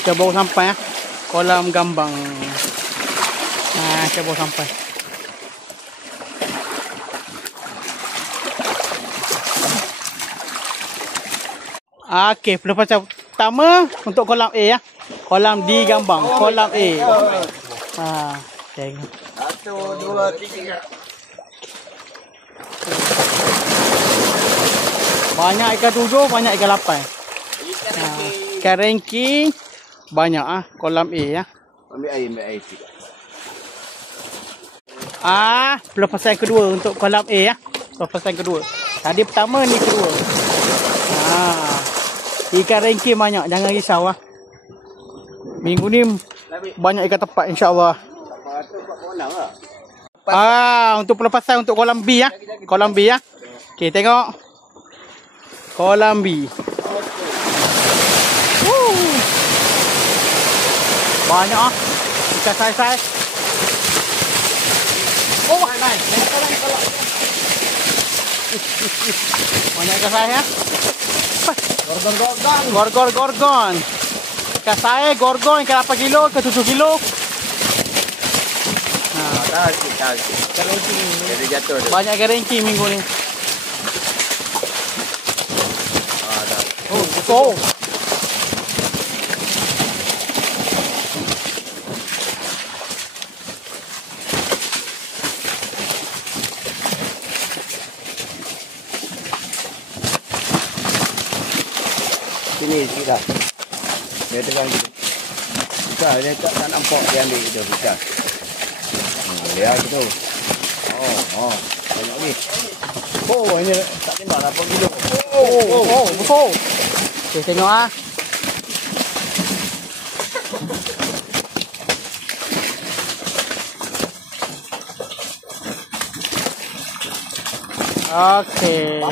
Kita baru sampai kolam gambang. Kita baru sampai. Okey, pelepasan pertama untuk kolam A ya. Kolam D Gambang, kolam A. Tengok. 1, 2, 3. Banyak ikan 7, banyak ikan 8. Ikan ranking banyak kolam A ya. Ambil air sikit. Pelepasan kedua untuk kolam A ya. Pelepasan kedua. Tadi pertama, ni kedua. Ikan ranking banyak, jangan risau Minggu ni banyak ikan tepat insya-Allah. Untuk pelepasan untuk kolam B ya. Kolam B ya. Okey, tengok. Kolam B. Banyak ikan saiz-saiz. Naik. Banyak ikan saiz ya. Gorgon. Ikan saiz, gorgon, ikan 8 kilo, ikan 7 kilo. Banyak ikan ranking minggu ni. Sini sikit dah. Dia tekan gitu. Dia tak nampak dia ambil gitu. Bisa. Dia gitu. Banyak ni. Ini tak tembak 8 kilo. Besar. Okey, tengok Okey.